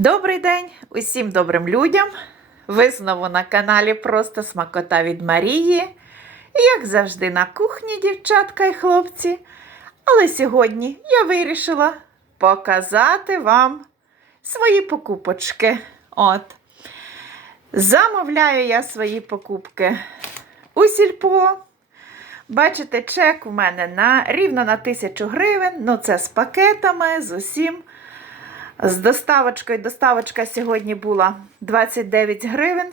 Добрий день усім добрим людям. Ви знову на каналі Просто Смакота від Марії. І, як завжди, на кухні, дівчатка і хлопці. Але сьогодні я вирішила показати вам свої покупочки. От. Замовляю я свої покупки у сільпо. Бачите, чек у мене на рівно на 1000 гривень. Ну, це з пакетами, з усім. З доставочкою. Доставочка сьогодні була 29 гривень.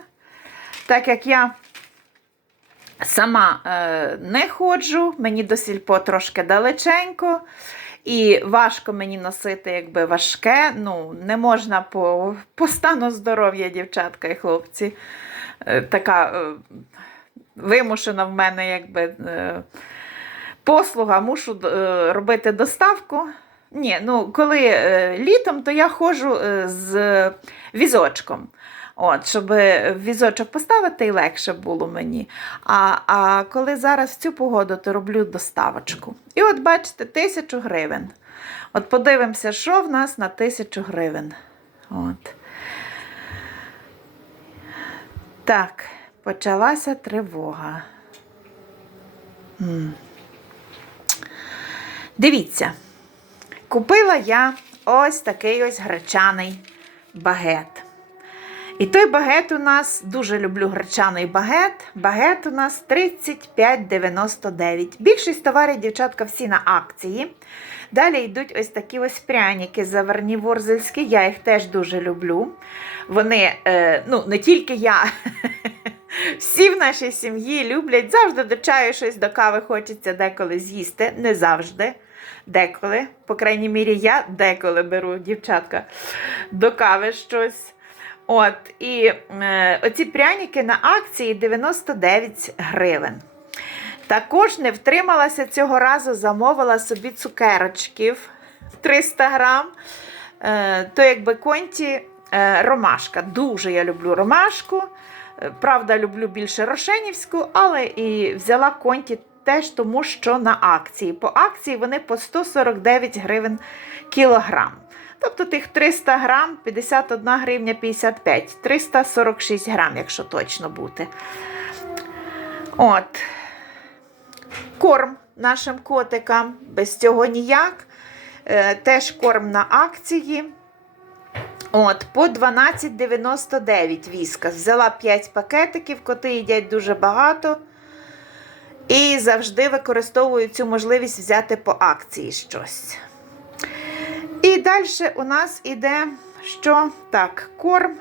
Так як я сама е, не ходжу, мені до сільпо трошки далеченько. І важко мені носити, якби важке. Ну, не можна по, по стану здоров'я, дівчатка і хлопці. Е, така е, вимушена в мене, якби. Е, послуга, мушу робити доставку. Ні, ну коли е, літом, то я ходжу е, з візочком. От, щоб візочок поставити і легше було мені. А, а коли зараз в цю погоду, то роблю доставочку. І от бачите, тисячу гривень. От подивимося, що в нас на тисячу гривень. От. Так, почалася тривога. Дивіться, купила я ось такий ось гречаний багет. І той багет у нас дуже люблю гречаний багет. Багет у нас 35,99. Більшість товарів, дівчатка, всі на акції. Далі йдуть ось такі ось пряники заварні ворзельські. Я їх теж дуже люблю. Вони, е, ну, не тільки я, всі в нашій сім'ї люблять. Завжди до чаю щось до кави хочеться деколи з'їсти. Не завжди. Деколи, по крайній мірі, я деколи беру, дівчатка, до кави щось. От, і е, оці пряники на акції 99 гривень. Також не втрималася цього разу, замовила собі цукерочків 300 грам. Е, то якби конті е, ромашка. Дуже я люблю ромашку. Е, Правда, люблю більше рошенівську, але і взяла конті теж тому, що на акції. По акції вони по 149 гривень кілограм. Тобто тих 300 грам 51 гривня 55, 346 грам, якщо точно бути. От. Корм нашим котикам, без цього ніяк. Е, теж корм на акції. От, по 12,99 віскас. Взяла 5 пакетиків, коти їдять дуже багато. І завжди використовую цю можливість взяти по акції щось. І далі у нас іде що? Так, корм,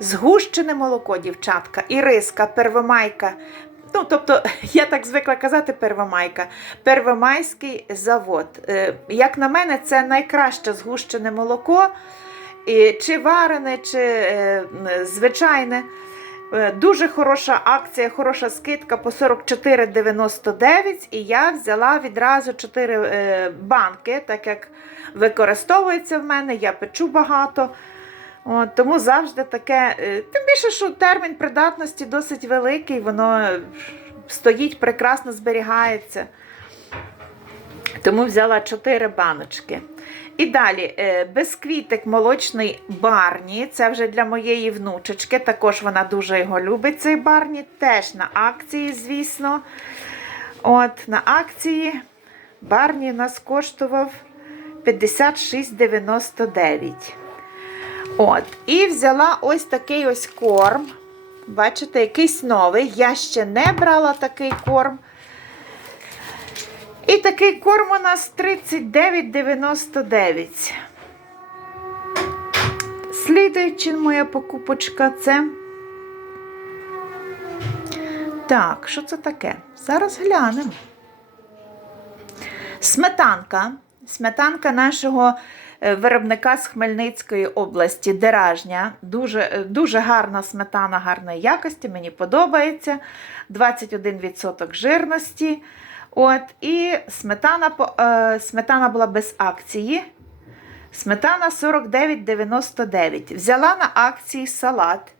згущене молоко, дівчатка, іриска, первомайка. Ну, тобто, я так звикла казати первомайка. Первомайський завод. Е, Як на мене, це найкраще згущене молоко, чи варене, чи е, звичайне. Е, Дуже хороша акція, хороша скидка по 44,99. І я взяла відразу 4 е, банки, так як використовується в мене, я печу багато. От, тому завжди таке. е, Тим більше, що термін придатності досить великий, воно стоїть, прекрасно зберігається. Тому взяла 4 баночки. І далі е, бисквітик молочний барні. Це вже для моєї внучечки. Також вона дуже його любить, цей барні. Теж на акції, звісно. От, на акції барні нас коштував 56,99. От, і взяла ось такий ось корм. Бачите, якийсь новий. Я ще не брала такий корм. І такий корм у нас 39,99. Слідуюча моя покупочка це. Так, що це таке? Зараз глянемо. Сметанка. Сметанка нашого е, виробника з Хмельницької області, Деражня. Дуже, е, дуже гарна сметана гарної якості, мені подобається. 21% жирності. От, І сметана, е, сметана була без акції. Сметана 49,99. Взяла на акції салат.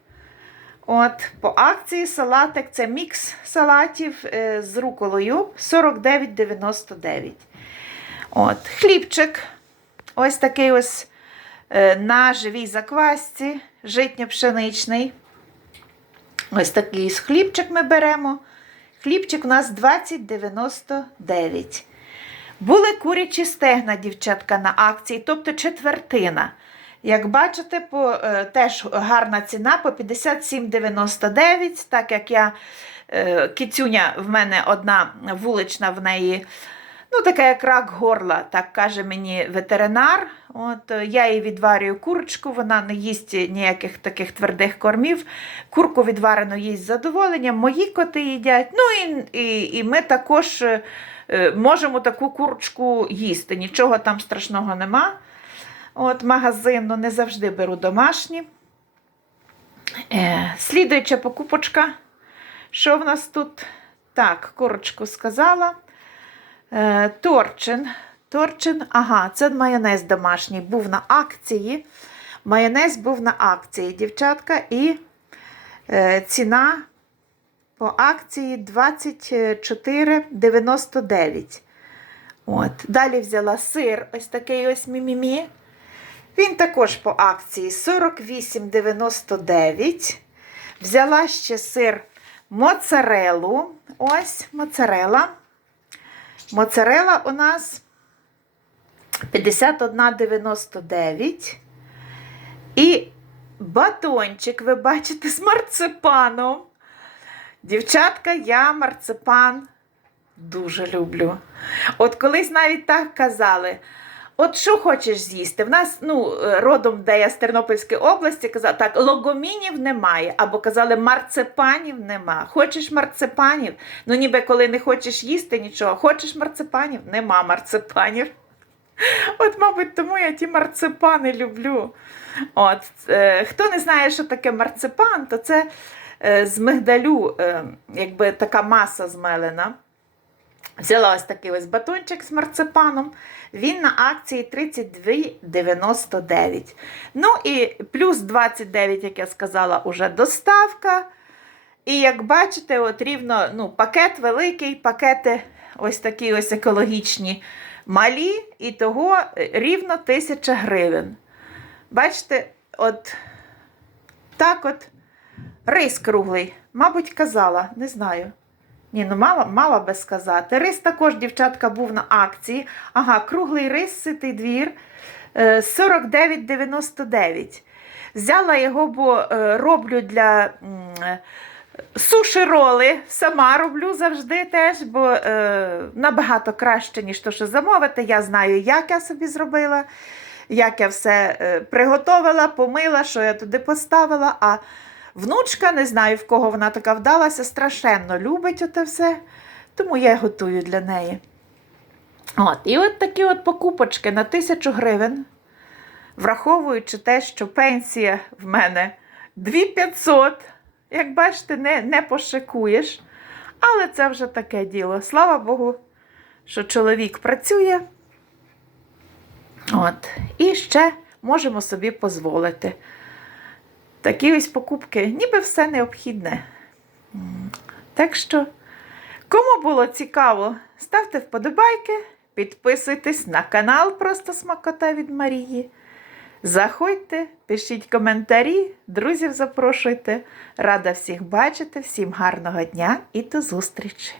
От, по акції салатик це мікс салатів е, з руколою 49,99. От, хлібчик. Ось такий ось е, на живій заквасці, житньо-пшеничний. Ось такий хлібчик ми беремо. Хлібчик у нас 20,99. Були курячі стегна, дівчатка, на акції, тобто четвертина. Як бачите, по, е, теж гарна ціна по 57,99, так як я е, кицюня в мене одна вулична в неї. Ну, таке як рак горла, так каже мені ветеринар. От, е, я їй відварюю курочку, вона не їсть ніяких таких твердих кормів. Курку відварену їсть з задоволенням, мої коти їдять. Ну і, і, і ми також е, е, можемо таку курочку їсти. Нічого там страшного нема. От, магазинну не завжди беру домашні. Е, слідуюча покупочка. Що в нас тут? Так, курочку сказала. Е, Торчин. Торчин, ага, це майонез домашній був на акції. Майонез був на акції, дівчатка, і е, ціна по акції 24,99. От. Далі взяла сир, ось такий ось мімімі. Він також по акції 48,99. Взяла ще сир моцарелу. Ось моцарела. Моцарела у нас 51,99. І батончик, ви бачите, з марципаном. Дівчатка, я марципан дуже люблю. От колись навіть так казали. От що хочеш з'їсти? В нас, ну, родом, де я з Тернопільської області, казали, так, логомінів немає, або казали, марципанів нема. Хочеш марципанів? Ну, ніби коли не хочеш їсти нічого, хочеш марципанів? Нема марципанів. От, мабуть, тому я ті марципани люблю. От, е, Хто не знає, що таке марципан, то це е, з мигдалю, е, якби така маса змелена. Взяла ось такий ось батончик з марципаном. Він на акції 32,99. Ну і плюс 29, як я сказала, уже доставка. І як бачите, от рівно ну, пакет великий, пакети ось такі ось екологічні малі, і того рівно 1000 гривень. Бачите, от так от рис круглий. Мабуть, казала, не знаю. Ні, ну мала, мала би сказати. Рис також, дівчатка, був на акції. Ага, круглий рис, ситий двір е, 49,99. Взяла його, бо е, роблю для е, суші роли. Сама роблю завжди теж, бо е, набагато краще, ніж то, що замовити. Я знаю, як я собі зробила, як я все е, приготовила, помила, що я туди поставила. а Внучка, не знаю, в кого вона така вдалася, страшенно любить оте все, тому я готую для неї. От, І от такі от покупочки на тисячу гривень, враховуючи те, що пенсія в мене 2500, як бачите, не, не пошикуєш. Але це вже таке діло. Слава Богу, що чоловік працює. От. І ще можемо собі дозволити. Такі ось покупки, ніби все необхідне. Так що, кому було цікаво, ставте вподобайки, підписуйтесь на канал Просто Смакота від Марії. Заходьте, пишіть коментарі, друзів запрошуйте. Рада всіх бачити, всім гарного дня і до зустрічі!